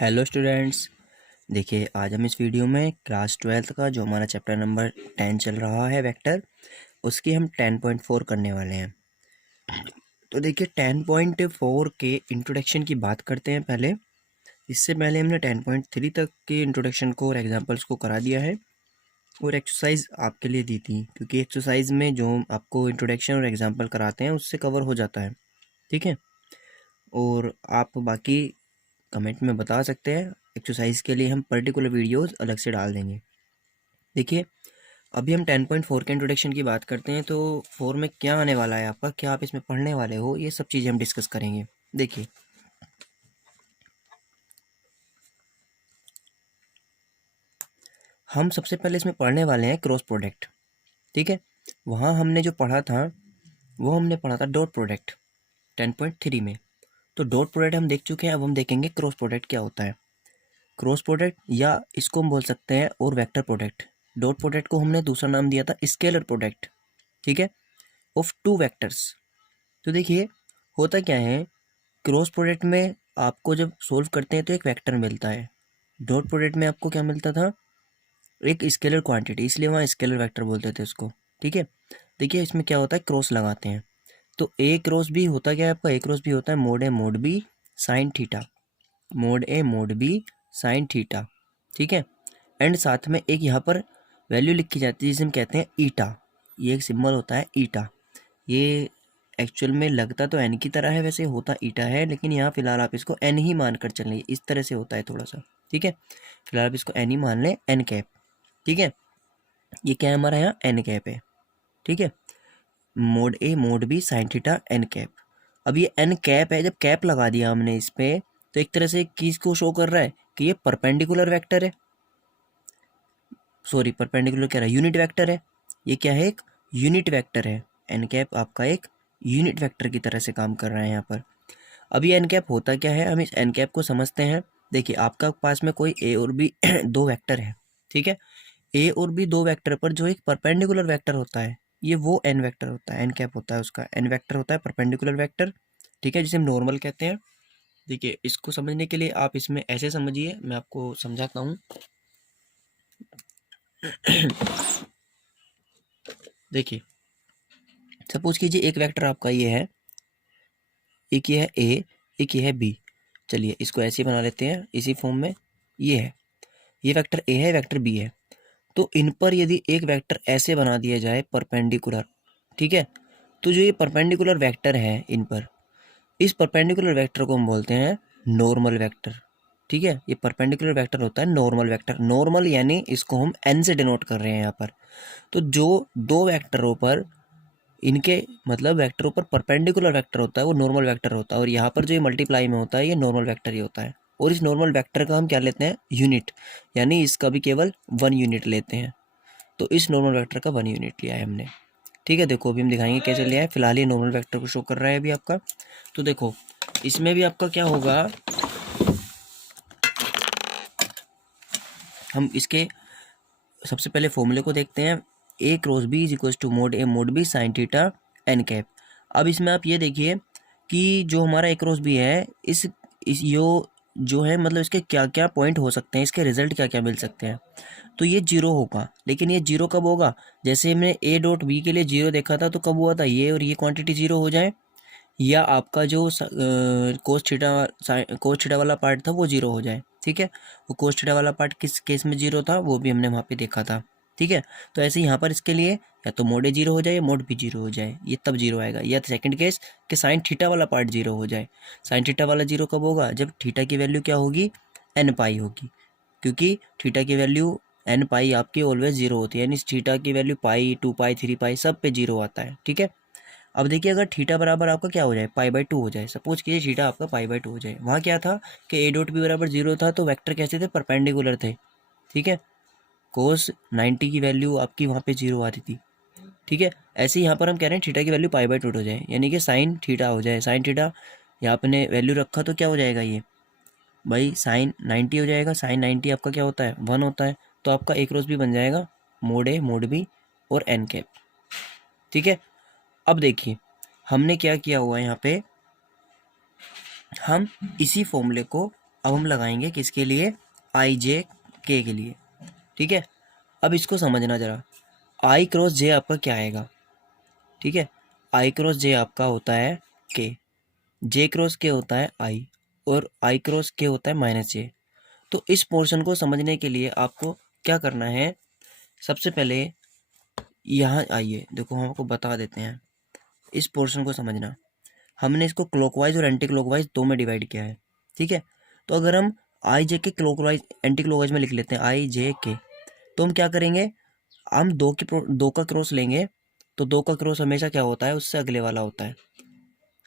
Hello students. देखिए आज हम इस वीडियो में क्लास 12th का जो हमारा चैप्टर नंबर 10 चल रहा है वेक्टर, उसकी हम 10.4 करने वाले हैं। तो देखिए 10.4 के इंट्रोडक्शन की बात करते हैं पहले। इससे पहले हमने 10.3 तक के इंट्रोडक्शन को और एग्जांपल्स को करा दिया है और एक्सरसाइज आपके लिए दी थी, क्योंकि एक्सरसाइज में जो आपको इंट्रोडक्शन और एग्जाम्पल कराते हैं उससे कवर हो जाता है। ठीक है, और आप बाकी कमेंट में बता सकते हैं। एक्सरसाइज के लिए हम पर्टिकुलर वीडियोस अलग से डाल देंगे। देखिए अभी हम 10.4 के इंट्रोडक्शन की बात करते हैं, तो 4 में क्या आने वाला है आपका, क्या आप इसमें पढ़ने वाले हो, ये सब चीज़ें हम डिस्कस करेंगे। देखिए हम सबसे पहले इसमें पढ़ने वाले हैं क्रॉस प्रोडक्ट। ठीक है, वहाँ हमने जो पढ़ा था वो हमने पढ़ा था डॉट प्रोडक्ट 10.3 में। तो डॉट प्रोडक्ट हम देख चुके हैं, अब हम देखेंगे क्रॉस प्रोडक्ट क्या होता है। क्रॉस प्रोडक्ट या इसको हम बोल सकते हैं और वेक्टर प्रोडक्ट। डॉट प्रोडक्ट को हमने दूसरा नाम दिया था स्केलर प्रोडक्ट। ठीक है, ऑफ टू वेक्टर्स। तो देखिए होता क्या है, क्रॉस प्रोडक्ट में आपको जब सोल्व करते हैं तो एक वेक्टर मिलता है। डॉट प्रोडक्ट में आपको क्या मिलता था, एक स्केलर क्वांटिटी, इसलिए वहाँ स्केलर वेक्टर बोलते थे उसको। ठीक है, देखिए इसमें क्या होता है, क्रॉस लगाते हैं तो ए क्रॉस बी होता क्या है आपका, ए क्रॉस बी होता है mod A mod B sine theta, mod A mod B sine theta. ठीक है, एंड साथ में एक यहाँ पर वैल्यू लिखी जाती है जिसे हम कहते हैं ईटा। ये एक सिंबल होता है ईटा। ये एक्चुअल में लगता तो एन की तरह है, वैसे होता ईटा है, लेकिन यहाँ फिलहाल आप इसको एन ही मान कर चलें, इस तरह से होता है थोड़ा सा। ठीक है, फिलहाल आप इसको एन ही मान लें, एन कैप। ठीक है, ये क्या है हमारा, यहाँ एन कैप है। ठीक है, mod A mod B sine theta n cap. अब ये एन कैप है, जब कैप लगा दिया हमने इस पे, तो एक तरह से किस को शो कर रहा है कि ये परपेंडिकुलर वेक्टर है। सॉरी, परपेंडिकुलर कह रहा है, यूनिट वेक्टर है। ये क्या है, एक यूनिट वेक्टर है। एन कैप आपका एक यूनिट वेक्टर की तरह से काम कर रहा है यहाँ पर। अब ये एन कैप होता क्या है, हम इस एन कैप को समझते हैं। देखिए आपका पास में कोई ए और बी दो वेक्टर है। ठीक है, ए और बी दो वेक्टर पर जो एक परपेंडिकुलर वेक्टर होता है, ये वो एन वेक्टर होता है, एन कैप होता है उसका। एन वेक्टर होता है परपेंडिकुलर वेक्टर। ठीक है, जिसे हम नॉर्मल कहते हैं। देखिए इसको समझने के लिए आप इसमें ऐसे समझिए, मैं आपको समझाता हूँ। देखिए सपोज कीजिए एक वेक्टर आपका ये है, एक ये है ए, एक ये है बी। चलिए इसको ऐसे ही बना लेते हैं इसी फॉर्म में। ये है, ये वेक्टर ए है, वेक्टर बी है। तो इन पर यदि एक वेक्टर ऐसे बना दिया जाए परपेंडिकुलर, ठीक है, तो जो ये परपेंडिकुलर वेक्टर है इन पर, इस परपेंडिकुलर वेक्टर को हम बोलते हैं नॉर्मल वेक्टर। ठीक है, ये परपेंडिकुलर वेक्टर होता है नॉर्मल वेक्टर। नॉर्मल यानी इसको हम एन से डिनोट कर रहे हैं यहाँ पर। तो जो दो वेक्टरों पर, इनके मतलब वेक्टरों पर परपेंडिकुलर वेक्टर होता है वो नॉर्मल वेक्टर होता है, और यहाँ पर जो ये मल्टीप्लाई में होता है ये नॉर्मल वेक्टर ही होता है। और इस नॉर्मल वेक्टर का हम क्या लेते हैं, यूनिट, यानी इसका भी केवल 1 यूनिट लेते हैं। तो इस नॉर्मल वेक्टर का 1 यूनिट लिया है हमने। ठीक है, देखो अभी हम दिखाएंगे कैसे लिया है। फिलहाल ये नॉर्मल वेक्टर को शो कर रहा है अभी आपका। तो देखो इसमें भी आपका क्या होगा, हम इसके सबसे पहले फॉर्मूले को देखते हैं। A cross B is equal to mod A mod B sine theta n cap. अब इसमें आप ये देखिए कि जो हमारा ए क्रॉस बी है, इस यो जो है, मतलब इसके क्या क्या पॉइंट हो सकते हैं, इसके रिजल्ट क्या क्या मिल सकते हैं। तो ये जीरो होगा, लेकिन ये जीरो कब होगा, जैसे हमने ए डॉट बी के लिए जीरो देखा था, तो कब हुआ था, ये और ये क्वांटिटी जीरो हो जाए, या आपका जो कोस थीटा वाला पार्ट था वो जीरो हो जाए। ठीक है, वो कोस थीटा वाला पार्ट किस केस में जीरो था वो भी हमने वहाँ पे देखा था। ठीक है, तो ऐसे यहाँ पर इसके लिए या तो मोड ए जीरो हो जाए या मोड बी जीरो हो जाए, ये तब जीरो आएगा। या सेकंड केस कि साइन थीटा वाला पार्ट जीरो हो जाए। साइन थीटा वाला जीरो कब होगा, जब थीटा की वैल्यू क्या होगी, एन पाई होगी, क्योंकि थीटा की वैल्यू एन पाई आपकी ऑलवेज जीरो होती है, यानी थीटा की वैल्यू पाई 2 पाई 3 पाई सब पे जीरो आता है। ठीक है, अब देखिए अगर थीटा बराबर आपका क्या हो जाए, पाई/2 हो जाए, सपोज कीजिए थीटा आपका पाई/2 हो जाए, वहाँ क्या था कि ए डॉट बी बराबर जीरो था, तो वेक्टर कैसे थे, परपेंडिकुलर थे। ठीक है, कोस 90 की वैल्यू आपकी वहाँ पे जीरो आ रही थी। ठीक है, ऐसे ही यहाँ पर हम कह रहे हैं थीटा की वैल्यू पाई/2 हो जाए, यानी कि साइन थीटा हो जाए। साइन थीटा यहाँ आपने वैल्यू रखा तो क्या हो जाएगा, ये भाई साइन 90 हो जाएगा। साइन 90 आपका क्या होता है, 1 होता है। तो आपका एक रोज भी बन जाएगा मोड ए मोड बी और एन कैप। ठीक है, अब देखिए हमने क्या किया हुआ है यहाँ पे, हम इसी फॉर्मूले को अब हम लगाएंगे किसके लिए, आई जे के लिए, ठीक है। अब इसको समझना जरा, आई क्रॉस जे आपका क्या आएगा, ठीक है। आई क्रॉस जे आपका होता है के, जे क्रॉस के होता है आई, और आई क्रॉस के होता है माइनस जे। तो इस पोर्शन को समझने के लिए आपको क्या करना है, सबसे पहले यहाँ आइए, देखो हम आपको बता देते हैं इस पोर्शन को समझना। हमने इसको क्लॉकवाइज और एंटी क्लॉकवाइज दो में डिवाइड किया है, ठीक है। तो अगर हम आई जे के क्लॉकवाइज एंटी क्लॉकवाइज में लिख लेते हैं आई जे के, तो हम क्या करेंगे, हम दो का क्रॉस लेंगे, तो दो का क्रॉस हमेशा क्या होता है, उससे अगले वाला होता है,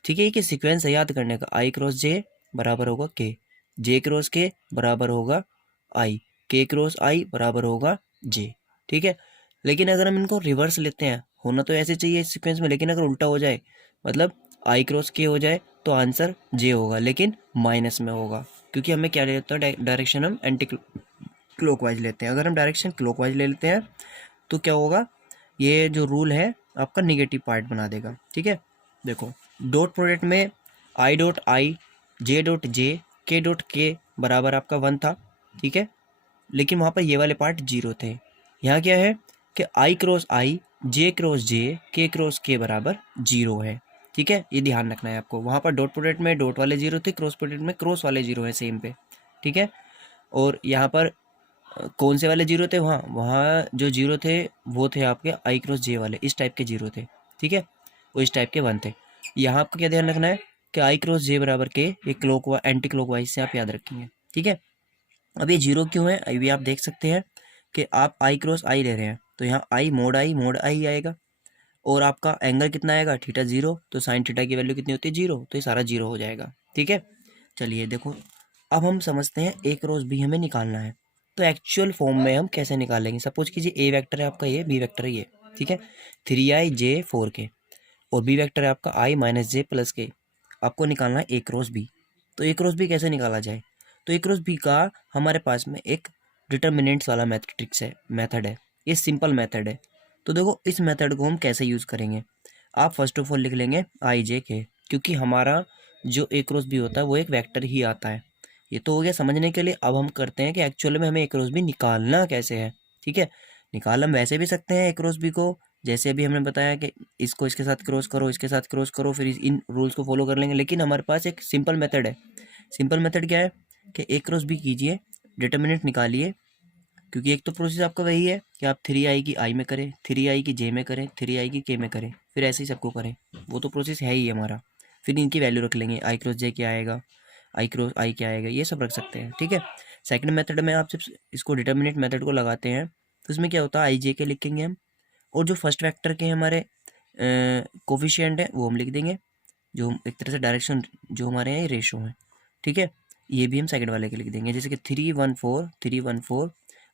ठीक है। ये कि सीक्वेंस है याद करने का, आई क्रॉस जे बराबर होगा के, जे क्रॉस के बराबर होगा आई, के क्रॉस आई बराबर होगा जे, ठीक है। लेकिन अगर हम इनको रिवर्स लेते हैं, होना तो ऐसे चाहिए इस सीक्वेंस में, लेकिन अगर उल्टा हो जाए, मतलब आई क्रॉस के हो जाए, तो आंसर जे होगा, लेकिन माइनस में होगा, क्योंकि हमें क्या ले लेते हैं, डायरेक्शन हम एंटी क्लॉकवाइज लेते हैं। अगर हम डायरेक्शन क्लॉकवाइज ले लेते हैं तो क्या होगा, ये जो रूल है आपका निगेटिव पार्ट बना देगा, ठीक है। देखो डॉट प्रोडक्ट में I dot I, J dot J, के डॉट के बराबर आपका 1 था, ठीक है। लेकिन वहाँ पर ये वाले पार्ट 0 थे। यहाँ क्या है कि आई क्रॉस आई, जे क्रॉस जे, के क्रॉस के बराबर 0 है, ठीक है। ये ध्यान रखना है आपको, वहाँ पर डॉट प्रोडक्ट में डॉट वाले 0 थे, क्रॉस प्रोडक्ट में क्रॉस वाले 0 है सेम पे, ठीक है। और यहाँ पर कौन से वाले 0 थे, वहाँ वहाँ जो 0 थे वो थे आपके आई क्रॉस जे वाले, इस टाइप के 0 थे, ठीक है। वो इस टाइप के 1 थे। यहाँ आपको क्या ध्यान रखना है कि आई क्रॉस जे बराबर के, ये एंटी क्लॉकवाइज से आप याद रखेंगे, ठीक है। अब ये 0 क्यों है, अभी आप देख सकते हैं कि आप आई क्रॉस आई ले रहे हैं, तो यहाँ आई मोड आई आएगा, और आपका एंगल कितना आएगा, थीटा 0, तो साइन थीटा की वैल्यू कितनी होती है 0, तो ये सारा 0 हो जाएगा, ठीक है। चलिए देखो, अब हम समझते हैं ए क्रॉस बी हमें निकालना है, तो एक्चुअल फॉर्म में हम कैसे निकालेंगे। सपोज कीजिए ए वेक्टर है आपका ये, बी वेक्टर है ये, ठीक है, 3i j 4k, और बी वेक्टर है आपका आई माइनस जे प्लस के। आपको निकालना है ए क्रॉस बी। तो ए क्रॉस बी कैसे निकाला जाए, तो ए क्रॉस बी का हमारे पास में एक डिटर्मिनेंट्स वाला मैट्रिक्स है, मेथड है, ये सिंपल मेथड है। तो देखो इस मेथड को हम कैसे यूज़ करेंगे, आप फर्स्ट ऑफ ऑल लिख लेंगे आई जे के, क्योंकि हमारा जो ए क्रॉस बी होता है वो एक वेक्टर ही आता है। ये तो हो गया समझने के लिए। अब हम करते हैं कि एक्चुअल में हमें ए क्रॉस बी निकालना कैसे है, ठीक है। निकाल हम वैसे भी सकते हैं ए क्रॉस बी को, जैसे अभी हमने बताया कि इसको इसके साथ क्रॉस करो, इसके साथ क्रॉस करो, फिर इन रूल्स को फॉलो कर लेंगे। लेकिन हमारे पास एक सिंपल मेथड है। सिंपल मेथड क्या है कि ए क्रॉस बी कीजिए, डिटर्मिनेंट निकालिए, क्योंकि एक तो प्रोसेस आपका वही है कि आप 3i की आई में करें, 3i की जे में करें, 3i की के में करें, फिर ऐसे ही सबको करें, वो तो प्रोसेस है ही हमारा। फिर इनकी वैल्यू रख लेंगे, आई क्रॉस जे क्या आएगा, आई क्रॉस आई क्या आएगा, ये सब रख सकते हैं, ठीक है। सेकंड मेथड में आप जब इसको डिटर्मिनेंट मेथड को लगाते हैं तो इसमें क्या होता है, आई जे के लिखेंगे हम, और जो फर्स्ट वेक्टर के हमारे कोफिशिएंट है वो हम लिख देंगे, जो एक तरह से डायरेक्शन जो हमारे यहाँ रेशो है, ठीक है। ये भी हम सेकंड वाले के लिख देंगे, जैसे कि 3 1 4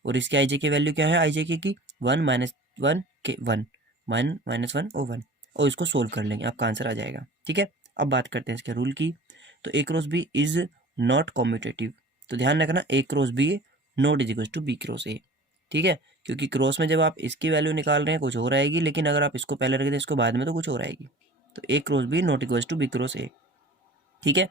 और इसके आई जे की वैल्यू क्या है, आई जे की 1 -1 के 1 -1 और 1, और इसको सोल्व कर लेंगे, आपका आंसर आ जाएगा, ठीक है। अब बात करते हैं इसके रूल की। तो A cross B is not commutative, तो ध्यान रखना A cross B not is equal to B cross A, ठीक है। क्योंकि क्रॉस में जब आप इसकी वैल्यू निकाल रहे हैं कुछ और आएगी, लेकिन अगर आप इसको पहले रख दें इसको बाद में तो कुछ और आएगी। तो A cross B not equal to B cross A, ठीक है।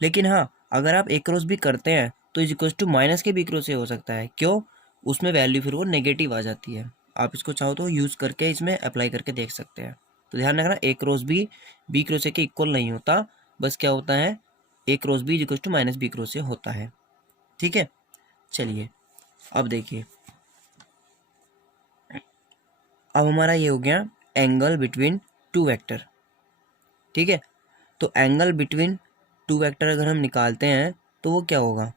लेकिन हाँ, अगर आप ए क्रॉस बी करते हैं तो इज इक्वल टू माइनस के बी क्रॉस ए हो सकता है, क्यों, उसमें वैल्यू फिर वो नेगेटिव आ जाती है। आप इसको चाहो तो यूज़ करके इसमें अप्लाई करके देख सकते हैं। तो ध्यान रखना A cross B cross A के इक्वल नहीं होता, बस क्या होता है, A cross B is equal to minus B cross A होता है, ठीक है। चलिए अब देखिए, अब हमारा ये हो गया एंगल बिटवीन टू वेक्टर, ठीक है। तो एंगल बिटवीन टू वेक्टर अगर हम निकालते हैं तो वो क्या होगा,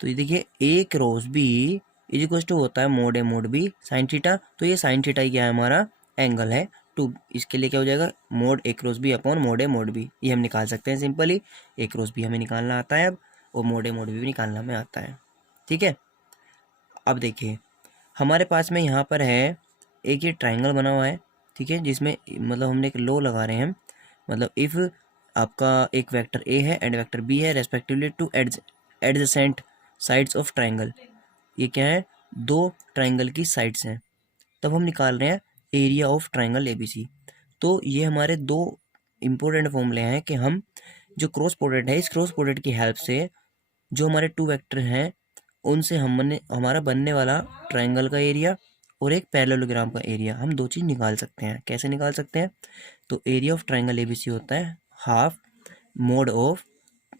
तो ये देखिए A cross B is equal to होता है mod A mod B sine theta. तो ये साइन थीटा क्या है, हमारा एंगल है टू, इसके लिए क्या हो जाएगा, mode A cross B upon mod A mod B, ये हम निकाल सकते हैं सिंपली। ए क्रॉस बी हमें निकालना आता है अब, और मोड ए मोड बी भी निकालना हमें आता है, ठीक है। अब देखिए हमारे पास में यहाँ पर है एक ये ट्राइंगल बना हुआ है, ठीक है, जिसमें मतलब हमने एक लो लगा रहे हैं, मतलब इफ़ आपका एक वेक्टर ए है एंड वेक्टर बी है respectively two adjacent sides of triangle, ये क्या है, दो ट्राइंगल की साइड्स हैं, तब हम निकाल रहे हैं एरिया ऑफ ट्राइंगल एबीसी। तो ये हमारे दो इंपॉर्टेंट फॉर्मूले हैं कि हम जो क्रॉस प्रोडक्ट है, इस क्रॉस प्रोडक्ट की हेल्प से जो हमारे 2 वेक्टर हैं उनसे हमने हमारा बनने वाला ट्रायंगल का एरिया और एक पैरेललोग्राम का एरिया, हम 2 चीज़ निकाल सकते हैं। कैसे निकाल सकते हैं? तो एरिया ऑफ ट्रायंगल एबीसी होता है हाफ मोड ऑफ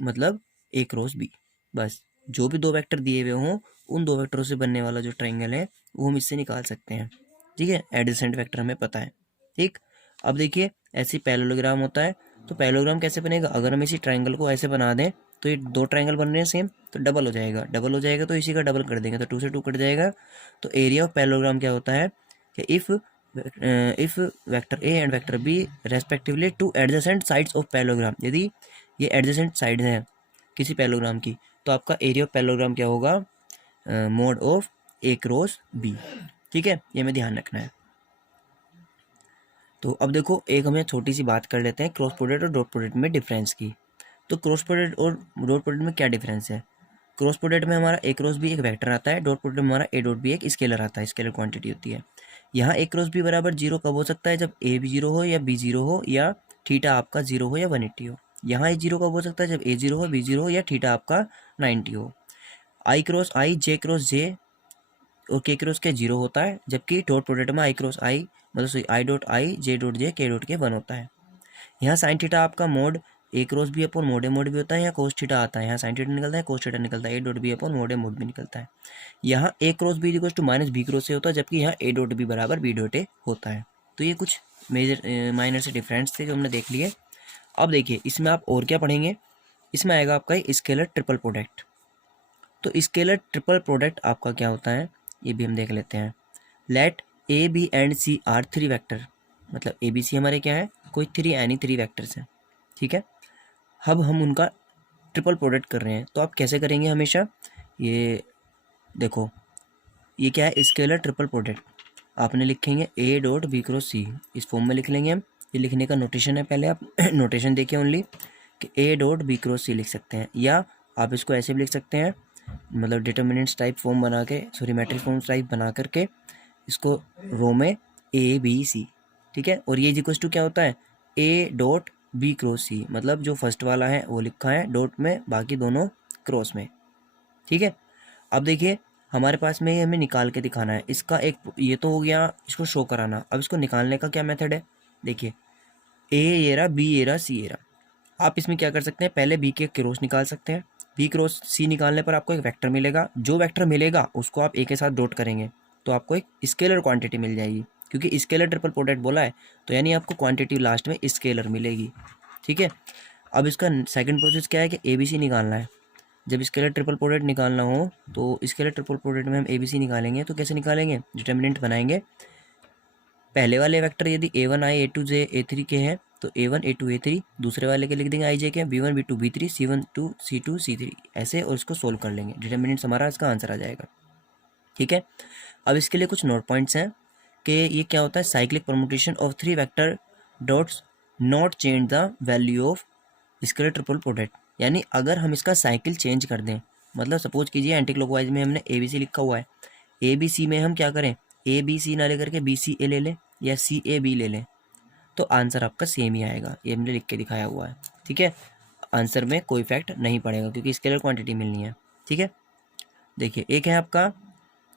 मतलब ए क्रॉस बी। बस जो भी 2 वेक्टर दिए हुए हों उन 2 वेक्टरों से बनने वाला जो ट्रायंगल है वो हम इससे निकाल सकते हैं। ठीक है, एडजेसेंट वेक्टर हमें पता है। ठीक, अब देखिए ऐसे पैरेललोग्राम होता है। तो पैरेललोग्राम कैसे बनेगा? अगर हम इसी ट्रायंगल को ऐसे बना दें तो ये 2 ट्रायंगल बन रहे हैं सेम, तो डबल हो जाएगा। डबल हो जाएगा तो इसी का डबल कर देंगे तो 2 से 2 कट जाएगा। तो एरिया ऑफ पैरेललोग्राम क्या होता है कि if vector A and vector B respectively two adjacent sides of parallelogram, यदि ये एडजेसेंट साइड हैं किसी पैरेललोग्राम की, तो आपका एरिया ऑफ पैरेललोग्राम क्या होगा? Mod of A cross B. ठीक है, ये हमें ध्यान रखना है। तो अब देखो एक हमें छोटी सी बात कर लेते हैं क्रॉस प्रोडक्ट और डॉट प्रोडक्ट में डिफरेंस की। तो क्रॉस प्रोडक्ट और डॉट प्रोडक्ट में क्या डिफरेंस है? क्रॉस प्रोडक्ट में हमारा ए क्रॉस बी एक वेक्टर आता है, डॉट प्रोडक्ट में हमारा ए डॉट बी एक स्केलर आता है, स्केलर क्वांटिटी होती है। यहाँ ए क्रॉस बी बराबर 0 कब हो सकता है? जब ए भी 0 हो या बी 0 हो या थीटा आपका 0 हो या 180 हो। यहाँ ए 0 कब हो सकता है? जब ए 0 हो, बी 0 हो या थीटा आपका 90 हो। आई क्रॉस आई, जे क्रॉस जे और के क्रॉस के 0 होता है, जबकि डॉट प्रोडक्ट में आई क्रॉस आई मतलब I dot I, J dot J, के डॉट के 1 होता है। यहाँ साइन थीटा आपका mode A cross B upon mod A mod भी होता है, यहाँ कोस थीटा आता है, यहाँ साइन थीटा निकलता है, कोस थीटा निकलता है, A dot B upon mod A mod B निकलता है। यहाँ A cross B equal to minus B cross A होता है, जबकि यहाँ ए डॉट बी बराबर बी डॉट ए होता है। तो ये कुछ मेजर माइनर से डिफरेंस थे जो हमने देख लिए। अब देखिए इसमें आप और क्या पढ़ेंगे, इसमें आएगा आपका स्केलर ट्रिपल प्रोडक्ट। तो स्केलर ट्रिपल प्रोडक्ट आपका क्या होता है ये भी हम देख लेते हैं। Let A B and C are 3 vector, मतलब ए बी सी हमारे क्या है? कोई 3 यानी 3 वेक्टर्स हैं। ठीक है, अब हम उनका ट्रिपल प्रोडक्ट कर रहे हैं, तो आप कैसे करेंगे? हमेशा ये देखो ये क्या है? स्केलर ट्रिपल प्रोडक्ट आपने लिखेंगे ए डॉट बी क्रॉस सी, इस फॉर्म में लिख लेंगे हम। ये लिखने का नोटेशन है, पहले आप नोटेशन देखिए ओनली कि ए डॉट बी क्रॉस सी लिख सकते हैं, या आप इसको ऐसे भी लिख सकते हैं, मतलब डिटर्मिनेंट्स टाइप फॉर्म बना के, सॉरी मैट्रिक्स फॉर्म टाइप बना करके इसको रो में ए बी सी। ठीक है, और ये इक्वल्स टू क्या होता है? ए डॉट बी क्रॉस सी, मतलब जो फर्स्ट वाला है वो लिखा है डॉट में, बाकी दोनों क्रॉस में। ठीक है, अब देखिए हमारे पास में हमें निकाल के दिखाना है इसका एक, ये तो हो गया इसको शो कराना। अब इसको निकालने का क्या मेथड है? देखिए ए ये रहा, बी ये रहा, सी ये रहा। आप इसमें क्या कर सकते हैं? पहले बी के क्रॉस निकाल सकते हैं। बी क्रॉस सी निकालने पर आपको एक वेक्टर मिलेगा, जो वेक्टर मिलेगा उसको आप ए के साथ डॉट करेंगे तो आपको एक स्केलर क्वांटिटी मिल जाएगी, क्योंकि स्केलर ट्रिपल प्रोडक्ट बोला है तो यानी आपको क्वांटिटी लास्ट में स्केलर मिलेगी। ठीक है, अब इसका सेकंड प्रोसेस क्या है कि ए बी सी निकालना है। जब स्केलर ट्रिपल प्रोडक्ट निकालना हो तो स्केलर ट्रिपल प्रोडक्ट में हम ए बी सी निकालेंगे। तो कैसे निकालेंगे? डिटर्मिनेंट बनाएंगे। पहले वाले वेक्टर यदि A1 I A2 J A3 के हैं तो A1 A2 A3, दूसरे वाले के लिख देंगे I J के, B1 B2 B3 C1 2 C2 C3 ऐसे, और इसको सोल्व कर लेंगे। डिटर्मिनेंट्स हमारा इसका आंसर आ जाएगा। ठीक है, अब इसके लिए कुछ नोट पॉइंट्स हैं कि ये क्या होता है? Cyclic permutation of 3 vector dots not change the value of scalar triple product, यानी अगर हम इसका साइकिल चेंज कर दें, मतलब सपोज कीजिए एंटी क्लॉकवाइज में हमने ए बी सी लिखा हुआ है, ए बी सी में हम क्या करें? ए बी सी ना लेकर के बी सी ए ले लें या सी ए बी ले लें, तो आंसर आपका सेम ही आएगा। ये हमने लिख के दिखाया हुआ है। ठीक है, आंसर में कोई इफेक्ट नहीं पड़ेगा क्योंकि स्केलर क्वांटिटी मिलनी है। ठीक है, देखिए एक है आपका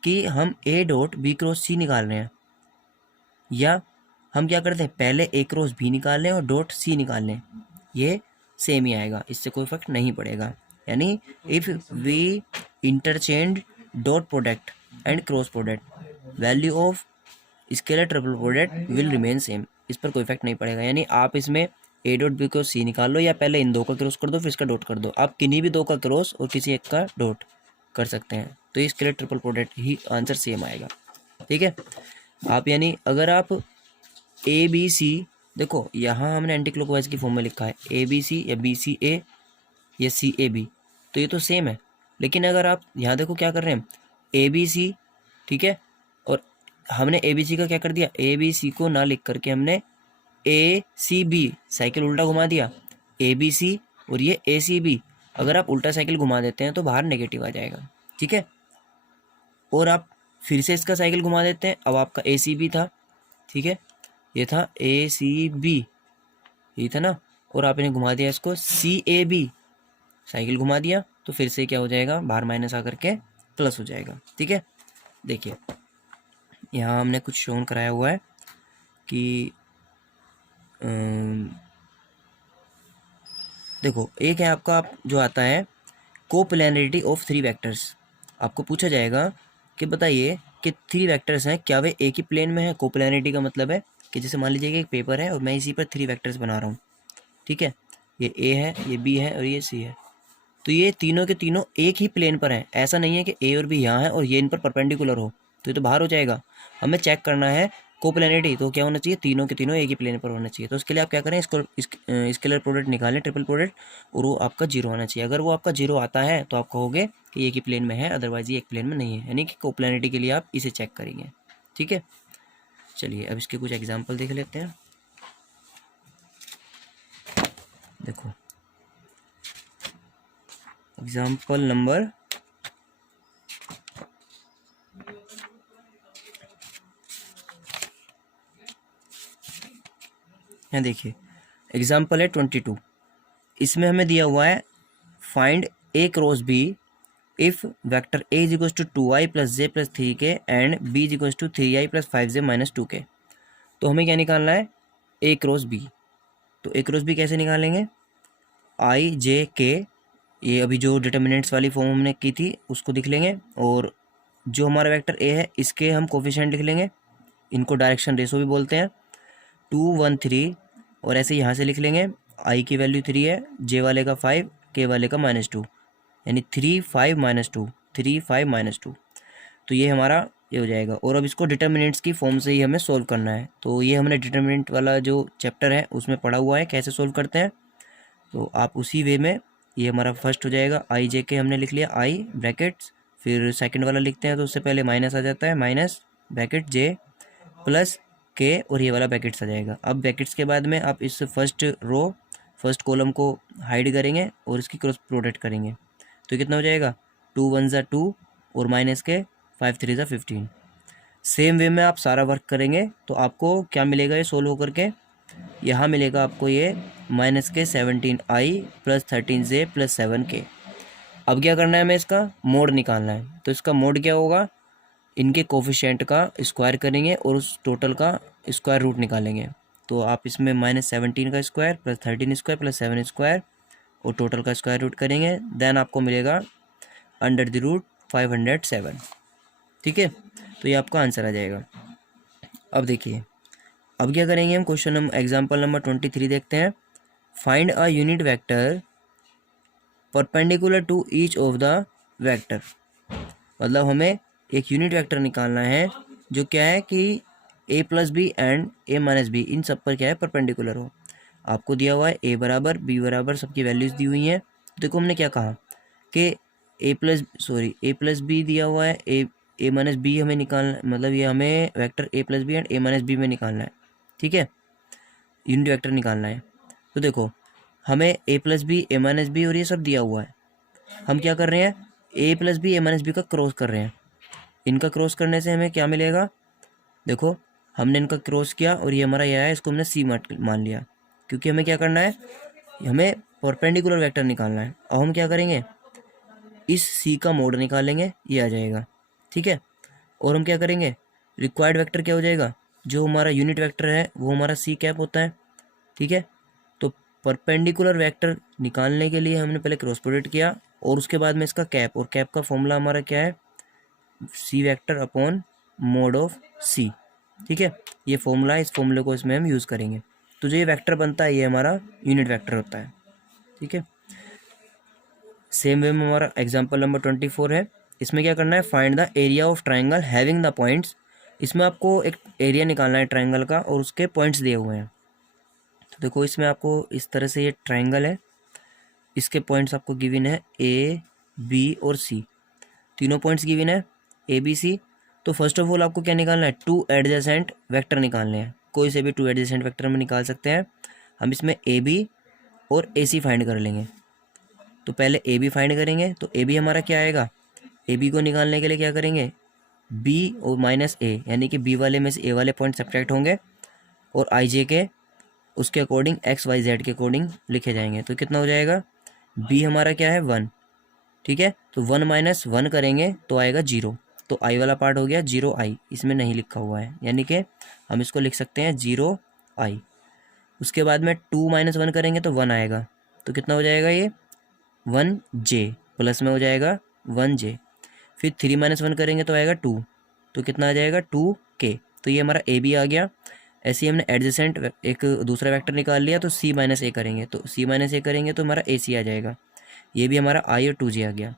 कि हम ए डॉट बी क्रॉस सी निकाल रहे हैं, या हम क्या करते हैं? पहले ए क्रॉस बी निकाल लें और डॉट सी निकाल लें, ये सेम ही आएगा, इससे कोई इफेक्ट नहीं पड़ेगा। यानी if we interchange dot product and cross product, value of scalar triple product will remain same, इस पर कोई इफेक्ट नहीं पड़ेगा। यानी आप इसमें A dot B cross C निकाल लो, या पहले इन दो का क्रॉस कर दो फिर इसका डॉट कर दो, आप किन्हीं भी दो का क्रॉस और किसी एक का डॉट कर सकते हैं, तो ये स्केलर ट्रिपल प्रोडक्ट ही आंसर सेम आएगा। ठीक है, आप यानी अगर आप ए बी सी, देखो यहाँ हमने एंटी क्लॉकवाइज की फॉर्म में लिखा है ए बी सी या बी सी ए या सी ए बी, तो ये तो सेम है। लेकिन अगर आप यहाँ देखो क्या कर रहे हैं? ए बी सी, ठीक है, और हमने ए बी सी का क्या कर दिया? ए बी सी को ना लिख करके हमने ए सी बी, साइकिल उल्टा घुमा दिया, ए बी सी और ये ए सी बी। अगर आप उल्टा साइकिल घुमा देते हैं तो बाहर नेगेटिव आ जाएगा। ठीक है, और आप फिर से इसका साइकिल घुमा देते हैं, अब आपका ए सी बी था, ठीक है, ये था ए सी बी, ये था ना, और आपने घुमा दिया इसको सी ए बी, साइकिल घुमा दिया तो फिर से क्या हो जाएगा, बाहर माइनस आकर के प्लस हो जाएगा। ठीक है, देखिए यहाँ हमने कुछ शोन कराया हुआ है कि देखो एक है आपका जो आता है कोप्लेनरिटी ऑफ थ्री वेक्टर्स। आपको पूछा जाएगा कि बताइए कि थ्री वेक्टर्स हैं, क्या वे एक ही प्लेन में है। कोप्लेनरिटी का मतलब है कि जैसे मान लीजिए कि एक पेपर है और मैं इसी पर थ्री वेक्टर्स बना रहा हूँ, ठीक है, ये ए है, ये बी है और ये सी है, तो ये तीनों के तीनों एक ही प्लेन पर हैं। ऐसा नहीं है कि ए और बी यहाँ है और ये इन पर परपेंडिकुलर हो, तो ये तो बाहर हो जाएगा। हमें चेक करना है कोप्लेनरिटी, तो क्या होना चाहिए, तीनों के तीनों एक ही प्लेन पर होना चाहिए। तो उसके लिए आप क्या करें, इसको स्केलर प्रोडक्ट निकालें, ट्रिपल प्रोडक्ट, और वो आपका जीरो आना चाहिए। अगर वो आपका जीरो आता है तो आप कहोगे कि एक ही प्लेन में है, अदरवाइज ये एक प्लेन में नहीं है, यानी कि कोप्लेनरिटी के लिए आप इसे चेक करेंगे। ठीक है, चलिए अब इसके कुछ एग्जाम्पल देख लेते हैं। देखो एग्जाम्पल नंबर यहाँ देखिए, एग्जाम्पल है 22। इसमें हमें दिया हुआ है find A cross B if vector A is equals to 2i plus j plus 3k and B is equals to 3i plus 5j minus 2k। तो हमें क्या निकालना है, ए क्रॉस बी। तो ए क्रॉस बी कैसे निकालेंगे, आई जे के, ये अभी जो डिटर्मिनेंट्स वाली फॉर्म हमने की थी उसको लिख लेंगे, और जो हमारा वेक्टर ए है इसके हम कोफिशिएंट लिख लेंगे, इनको डायरेक्शन रेशो भी बोलते हैं, 2 1 3, और ऐसे यहाँ से लिख लेंगे आई की वैल्यू 3 है, जे वाले का 5, के वाले का -2, यानी 3 5 -2, 3 5 -2। तो ये हमारा ये हो जाएगा। और अब इसको डिटर्मिनेंट्स की फॉर्म से ही हमें सोल्व करना है। तो ये हमने डिटर्मिनेंट वाला जो चैप्टर है उसमें पढ़ा हुआ है कैसे सोल्व करते हैं, तो आप उसी वे में, ये हमारा फर्स्ट हो जाएगा आई जे के, हमने लिख लिया आई ब्रैकेट्स, फिर सेकंड वाला लिखते हैं तो उससे पहले माइनस आ जाता है, माइनस ब्रैकेट जे प्लस के, और ये वाला ब्रैकेट्स आ जाएगा। अब ब्रैकेट्स के बाद में आप इस फर्स्ट रो फर्स्ट कॉलम को हाइड करेंगे और इसकी क्रॉस प्रोडक्ट करेंगे, तो कितना हो जाएगा, 2 1 ज़ा 2 और माइनस के 5 3 ज़ा 15। सेम वे में आप सारा वर्क करेंगे तो आपको क्या मिलेगा, ये सोल्व होकर के यहाँ मिलेगा आपको ये माइनस के 17i plus 13j plus 7k। अब क्या करना है, हमें इसका मोड निकालना है। तो इसका मोड क्या होगा, इनके कोफिशिएंट का स्क्वायर करेंगे और उस टोटल का स्क्वायर रूट निकालेंगे। तो आप इसमें -17 का square plus 13 square plus 7 square और टोटल का स्क्वायर रूट करेंगे, देन आपको मिलेगा अंडर द रूट 507। ठीक है, तो ये आपका आंसर आ जाएगा। अब देखिए अब क्या करेंगे हम, क्वेश्चन नंबर एग्जाम्पल नंबर 23 देखते हैं। Find a unit vector perpendicular to each of the vector. मतलब हमें एक यूनिट वेक्टर निकालना है जो क्या है कि a plus B and a minus B इन सब पर क्या है, परपेंडिकुलर हो। आपको दिया हुआ है a बराबर b बराबर, सबकी वैल्यूज़ दी हुई हैं। देखो हमने क्या कहा कि a प्लस बी दिया हुआ है, a माइनस बी हमें निकालना, मतलब ये हमें vector a plus B and a minus B में निकालना है। ठीक है, यूनिट वेक्टर निकालना है। तो देखो हमें a plus B, a minus B और ये सब दिया हुआ है। हम क्या कर रहे हैं, a plus B, a minus B का क्रॉस कर रहे हैं। इनका क्रॉस करने से हमें क्या मिलेगा, देखो हमने इनका क्रॉस किया और ये हमारा यह है, इसको हमने सी मान लिया, क्योंकि हमें क्या करना है, हमें परपेंडिकुलर वेक्टर निकालना है। अब हम क्या करेंगे, इस सी का मोड निकालेंगे, ये आ जाएगा। ठीक है, और हम क्या करेंगे, रिक्वायर्ड वेक्टर क्या हो जाएगा, जो हमारा यूनिट वेक्टर है वो हमारा सी कैप होता है। ठीक है, तो परपेंडिकुलर वेक्टर निकालने के लिए हमने पहले क्रॉस प्रोडक्ट किया और उसके बाद में इसका कैप, और कैप का फॉर्मूला हमारा क्या है, C vector upon mode of सी। ठीक है, ये फॉर्मूला है, इस फॉर्मूले को इसमें हम यूज़ करेंगे। तो जो ये वेक्टर बनता है ये हमारा यूनिट वेक्टर होता है। ठीक है, सेम वे में हमारा एग्जांपल नंबर 24 है। इसमें क्या करना है, find the area of triangle having the points. इसमें आपको एक एरिया निकालना है ट्राइंगल का और उसके पॉइंट्स दिए हुए हैं। तो देखो इसमें आपको इस तरह से, ये ट्राइंगल है, इसके पॉइंट्स आपको गिवन है ए बी और सी, तीनों पॉइंट्स गिवन है ए बी सी। तो फर्स्ट ऑफ ऑल आपको क्या निकालना है, 2 एडजेसेंट वेक्टर निकालने हैं। कोई से भी 2 एडजेसेंट वेक्टर में निकाल सकते हैं। हम इसमें ए बी और ए सी फाइंड कर लेंगे। तो पहले ए बी फाइंड करेंगे, तो ए बी हमारा क्या आएगा, ए बी को निकालने के लिए क्या करेंगे, बी और माइनस ए, यानी कि बी वाले में से ए वाले पॉइंट सब्ट्रैक्ट होंगे और आई जे के उसके अकॉर्डिंग एक्स वाई जेड के अकॉर्डिंग लिखे जाएंगे। तो कितना हो जाएगा, बी हमारा क्या है 1, ठीक है। तो 1 माइनस 1 करेंगे तो आएगा 0, तो आई वाला पार्ट हो गया 0i, इसमें नहीं लिखा हुआ है, यानी कि हम इसको लिख सकते हैं 0i। उसके बाद में 2 माइनस 1 करेंगे तो 1 आएगा, तो कितना हो जाएगा ये 1j, प्लस में हो जाएगा 1j। फिर 3 माइनस 1 करेंगे तो आएगा 2, तो कितना आ जाएगा 2k। तो ये हमारा ए बी आ गया। ऐसे ही हमने एडजेसेंट एक दूसरा वेक्टर निकाल लिया, तो c माइनस ए करेंगे, तो c माइनस ए करेंगे तो हमारा ए सी आ जाएगा। ये भी हमारा आई और 2j आ गया।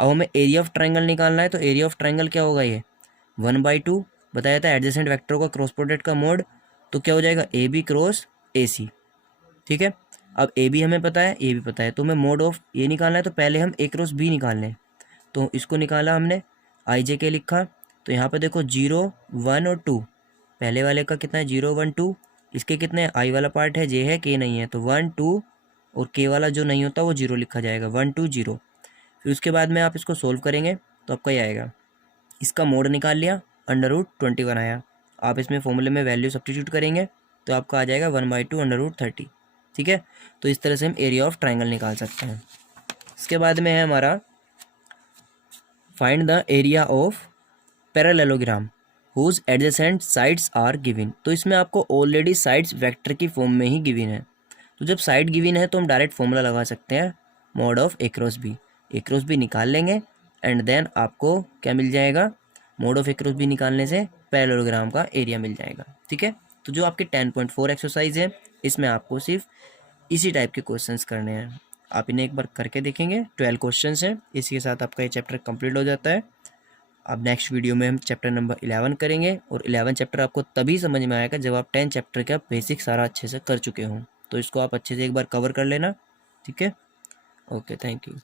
अब हमें एरिया ऑफ ट्राइंगल निकालना है, तो एरिया ऑफ ट्राइंगल क्या होगा, ये 1/2 बताया था एडजेसेंट वेक्टर का क्रॉस प्रोडक्ट का मोड, तो क्या हो जाएगा ए बी क्रॉस ए सी। ठीक है। अब ए बी हमें पता है, ए बी पता है, तो हमें मोड ऑफ ए निकालना है, तो पहले हम ए क्रॉस बी निकाल लें। तो इसको निकाला हमने, आई जे के लिखा, तो यहाँ पर देखो 0 1 और 2, पहले वाले का कितना है 0 1 2, इसके कितने आई वाला पार्ट है जे है, के नहीं है, तो 1 2 और के वाला जो नहीं होता वो 0 लिखा जाएगा, 1 2 0। फिर उसके बाद में आप इसको सोल्व करेंगे तो आपका ये आएगा, इसका मोड निकाल लिया, √21 आया। आप इसमें फॉर्मूले में वैल्यू सब्स्टिट्यूट करेंगे तो आपका आ जाएगा 1/2 √30। ठीक है। तो इस तरह से हम एरिया ऑफ ट्राइंगल निकाल सकते हैं। इसके बाद में है हमारा find the area of parallelogram whose adjacent sides are given. तो इसमें आपको ऑलरेडी साइड्स वेक्टर की फॉर्म में ही गिवन है, तो जब साइड गिवन है तो हम डायरेक्ट फॉर्मूला लगा सकते हैं, mod of A cross B निकाल लेंगे, एंड देन आपको क्या मिल जाएगा, mod of A cross B निकालने से पैरेललोग्राम का एरिया मिल जाएगा। ठीक है। तो जो आपकी 10.4 एक्सरसाइज है, इसमें आपको सिर्फ इसी टाइप के क्वेश्चंस करने हैं। आप इन्हें एक बार करके देखेंगे, 12 क्वेश्चंस हैं। इसी के साथ आपका ये चैप्टर कंप्लीट हो जाता है। अब नेक्स्ट वीडियो में हम चैप्टर नंबर 11 करेंगे, और 11 चैप्टर आपको तभी समझ में आएगा जब आप 10 चैप्टर का बेसिक सारा अच्छे से कर चुके हों। तो इसको आप अच्छे से एक बार कवर कर लेना। ठीक है। Okay, thank you.